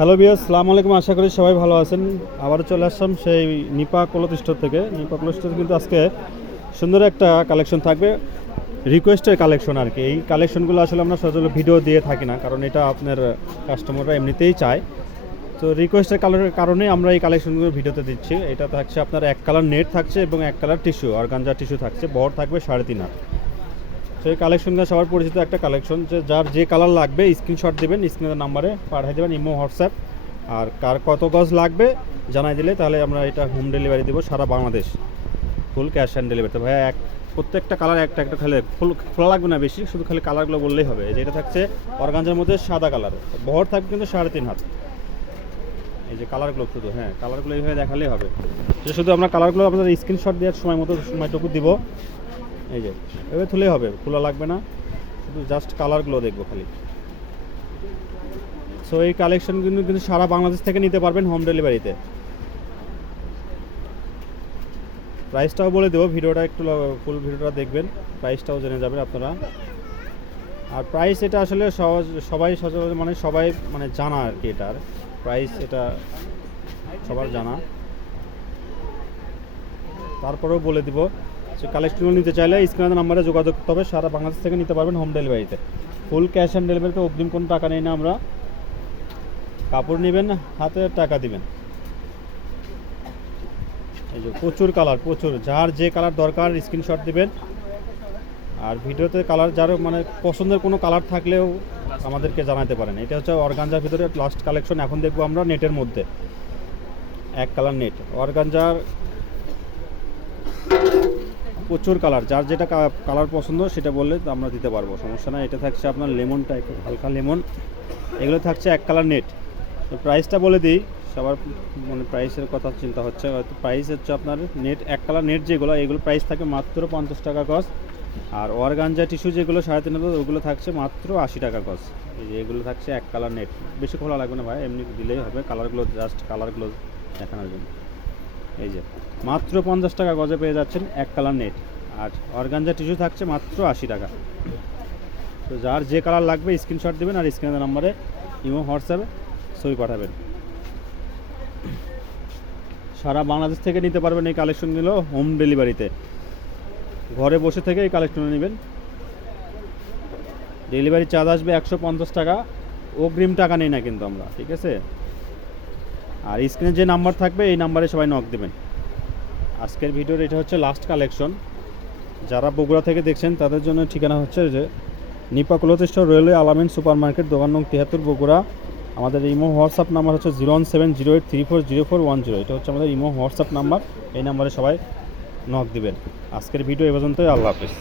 Hello বিয়াস, আসসালামু আলাইকুম। আশা করি সবাই ভালো আছেন। আবারও চলে আসলাম সেই নিপা ক্লথ স্টোর থেকে। নিপা ক্লথ স্টোর কিন্তু আজকে সুন্দর একটা কালেকশন থাকবে, রিকোয়েস্টের কালেকশন আর কি। এই কালেকশনগুলো আসলে আমরা সচরাচর ভিডিও দিয়ে থাকি না, কারণ এটা আপনার কাস্টমাররা এমনিতেই চায়। তো রিকোয়েস্টের কারণে আমরা এই কালেকশনগুলো ভিডিওতে দিচ্ছি। এটা থাকছে আপনার এক কালার নেট থাকছে এবং এক কালার টিস্যু, অর্গানজা টিস্যু থাকছে, বহর থাকবে 3.5 হাত। সেই কালেকশনটা সবার পরিচিত একটা কালেকশন, যে যার যে কালার লাগবে স্ক্রিনশট দেবেন, স্ক্রিনের নাম্বারে পাঠিয়ে দেবেন, ইমো হোয়াটসঅ্যাপ। আর কার কত গজ লাগবে জানাই দিলে তাহলে আমরা এটা হোম ডেলিভারি দেবো সারা Bangladesh, full cash and delivery. তো ভাইয়া প্রত্যেকটা কালার একটা একটা খেলে খোলা লাগবে না বেশি, শুধু খালি কালারগুলো বললেই হবে। যেটা থাকছে অর্গানজার মধ্যে সাদা কালার, বহর থাকবে কিন্তু 3.5 হাত। এই যে কালারগুলো, শুধু কালারগুলো এইভাবে দেখালেই হবে। যে শুধু আমরা কালারগুলো আপনাদের স্ক্রিনশট দেওয়ার সময়টুকু দিব। এই যে এভাবে তুলেই হবে, খোলা লাগবে না, শুধু জাস্ট কালারগুলো দেখবো খালি। সো এই কালেকশনগুলো কিন্তু সারা বাংলাদেশ থেকে নিতে পারবেন হোম ডেলিভারিতে। প্রাইসটাও বলে দেবো, ভিডিওটা একটু ফুল ভিডিওটা দেখবেন, প্রাইসটাও জেনে যাবেন আপনারা। আর প্রাইস এটা আসলে সবাই সচরাচর সবাই জানা আর কি, এটার প্রাইস এটা সবার জানা। তারপরেও বলে দিব যে কালেকশনগুলো নিতে চাইলে স্ক্রিনের নাম্বারে যোগাযোগ করতে হবে। সারা বাংলাদেশ থেকে নিতে পারবেন হোম ডেলিভারিতে, ফুল ক্যাশ অন ডেলিভারিতে। অগ্রিম কোনো টাকা নেই না আমরা, কাপড় নেবেন হাতে টাকা দিবেন। এই যে প্রচুর কালার, প্রচুর, যার যে কালার দরকার স্ক্রিনশট দিবেন। আর ভিডিওতে কালার যার পছন্দের কোনো কালার থাকলেও আমাদেরকে জানাতে পারেন। এটা হচ্ছে অর্গানজার ভিতরে লাস্ট কালেকশন। এখন দেখবো আমরা নেটের মধ্যে এক কালার নেট, অর্গানজার প্রচুর কালার, যার যেটা কালার পছন্দ সেটা বললে আমরা দিতে পারবো, সমস্যা না। এটা থাকছে আপনার লেমন টাইপ, হালকা লেমন। এগুলো থাকছে এক কালার নেট। তো প্রাইসটা বলে দিই, সবার প্রাইসের কথা চিন্তা হচ্ছে। প্রাইস হচ্ছে আপনার নেট, এক কালার নেট যেগুলো, এগুলো প্রাইস থাকে মাত্র 50 টাকা গজ। আর অর্গানজা টিস্যু যেগুলো 3.5 হাত, ওগুলো থাকছে মাত্র 80 টাকা গজ। এই যে এগুলো থাকছে এক কালার নেট, বেশি খোলা লাগবে না ভাই, এমনি দিলেই হবে। কালারগুলো জাস্ট কালারগুলো দেখানোর জন্য। এই যে মাত্র 50 টাকা গজে পেয়ে যাচ্ছেন এক কালার নেট। আর অর্গানজা টিস্যু থাকছে মাত্র 80 টাকা। তো যার যে কালার লাগবে স্ক্রিনশট দেবেন আর স্ক্রিনের নাম্বারে ইমো হোয়াটসঅ্যাপে ছবি পাঠাবেন। সারা বাংলাদেশ থেকে নিতে পারবেন এই কালেকশনগুলো হোম ডেলিভারিতে। ঘরে বসে থেকে এই কালেকশনগুলো নেবেন। ডেলিভারি চার্জ আসবে 150 টাকা, অগ্রিম টাকা নেই না কিন্তু আমরা, ঠিক আছে। আর স্ক্রিনে যে নাম্বার থাকবে এই নাম্বারে সবাই নক দেবেন। আজকের ভিডিওর এটা হচ্ছে লাস্ট কালেকশন। যারা বগুড়া থেকে দেখছেন তাদের জন্য ঠিকানা হচ্ছে যে নিপা ক্লথ স্টোর, রেলওয়ে আলামিন সুপার মার্কেট, দোকান নং 73, বগুড়া। আমাদের ইমো হোয়াটসঅ্যাপ নাম্বার হচ্ছে 01708340410। এটা হচ্ছে আমাদের ইমো হোয়াটসঅ্যাপ নাম্বার। এই নাম্বারে সবাই নক দিবেন। আজকের ভিডিও এ পর্যন্তই। আল্লাহ হাফেজ।